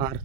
ಹಾಂ ರೀ.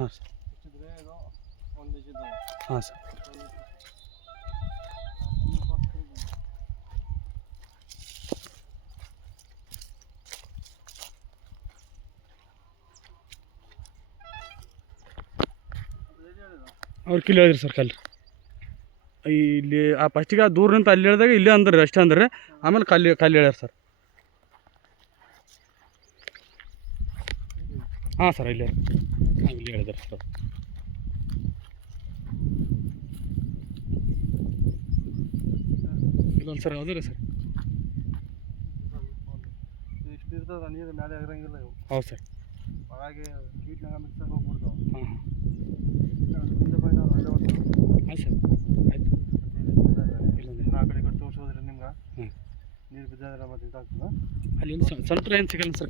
ಹಾಂ ಸರ್. ಹಾಂ ಸರ್. ಅವ್ರು ಕಿಲೋ ಹೇಳಿದ್ರಿ ಸರ್ ಕಲ್ಲು ಇಲ್ಲಿ ಆ ಫಸ್ಟಿಗೆ ದೂರ ನಿಂತು ಅಲ್ಲಿ ಹೇಳಿದಾಗ ಇಲ್ಲೇ ಅಂದ್ರೆ ಅಷ್ಟೇ ಅಂದ್ರೆ ಆಮೇಲೆ ಕಲ್ಲು ಹೇಳ್ಯಾರ ಸರ್. ಹಾಂ ಸರ್ ಇಲ್ಲೇ ಇಲ್ಲಿ ಹೇಳಿದಾರೆ ಸರ್. ಇಲ್ಲೊಂದು ಸರ್ ಹೌದು ರೀ ಸರ್. ಇಷ್ಟು ಇರ್ತದೆ ನೀರು ಮೇಲೆ ಇರಂಗಿಲ್ಲ ಇವು. ಹೌದು ಸರ್. ಹಾಗೆ ಕೀಟ್ನಾಗ ಮಿಕ್ಸ್ ಆಗಿ ಹೋಗ್ಬಿಡ್ತಾವೆ. ಹಾಂ ಹಾಂ ಮುಂದೆ ಬೈಟ್ ಅಲ್ಲೇ ಹೋಗ್ತದೆ. ಆಯ್ತು ಸರ್ ಆಯ್ತು. ಇನ್ನು ಆ ಕಡೆ ತೋರಿಸೋದ್ರಿ ನಿಮ್ಗೆ ಹ್ಞೂ ನೀರು ಬಿದ್ದಾದ್ರೆ ಮತ್ತೆ ಇದಾಗ್ತದೆ. ಅಲ್ಲಿ ಏನು ಸಣ್ಣ ಏನು ಸಿಗಲ್ಲ ಸರ್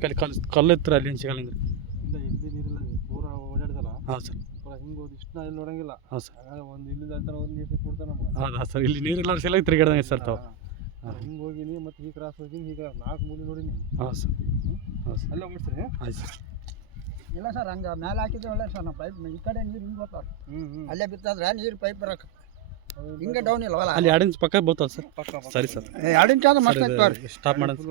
ಕಲ್ಲು ಎತ್ತರ ಅಲ್ಲಿ ಏನು ಸಿಗಲ್ಲ ಅಂದ್ರೆ. ಇಲ್ಲ ಇಲ್ಲಿ ನೀರಿಲ್ಲ ಪೂರ ಓಡಾಡಿದಲ್ಲ. ಹಾಂ ಸರ್. ಪೂರ ಹಿಂಗೆ ಹೋಗಿ ಇಷ್ಟು ಇಲ್ಲಿ ನೋಡಂಗಿಲ್ಲ. ಹಾಂ ಸರ್. ಹಾಗಾಗಿ ಒಂದು ಇಲ್ಲಿಂದ ಅಂತಾರೆ ಒಂದು ನೀರು ಸಿಕ್ಬಿಡ್ತಾವೆ ನಮ್ಗೆ. ಹೌದಾ ಸರ್. ಇಲ್ಲಿ ನೀರಿಲ್ಲ ಸಲ ತಿರುಗಾಡ್ದಂಗೆ ಸರ್ ತಾವು. ಹಿಂಗೆ ಹೋಗಿನಿ ಮತ್ತು ಈ ಕ್ರಾಸ್ ಹೋಗಿನಿ ಈಗ 4 ಮೂಲೆ ನೋಡಿನಿ. ಹಾಂ ಸರ್. ಹಾಂ ಸರ್. ಅಲ್ಲೇ ಬಿಡ್ತೀರಿ. ಆಯ್ತು ಸರ್. ಇಲ್ಲ ಸರ್ ಹಂಗೆ ಮೇಲೆ ಹಾಕಿದ್ರೆ ಒಳ್ಳೆ ಸರ್ ನಾವು ಪೈಪ್ ಈ ಕಡೆ ನೀರು ಹಿಂಗೆ ಬರ್ತಾವೆ. ಅಲ್ಲೇ ಬಿತ್ತಂದ್ರೆ ನೀರು ಪೈಪ್ ಬರಕ್ಕೆ ಹಿಂಗೆ ಡೌನ್ ಇಲ್ಲವಲ್ಲ. ಅಲ್ಲಿ 2 ಇಂಚ್ ಪಕ್ಕ ಬೋತಲ್ಲ ಸರ್. ಪಕ್ಕ ಸರಿ ಸರ್. 2 ಇಂಚ್ ಆದ್ರೆ ಮಸ್ತ್ ಆಯ್ತು. ಸ್ಟಾಪ್ ಮಾಡೋದು.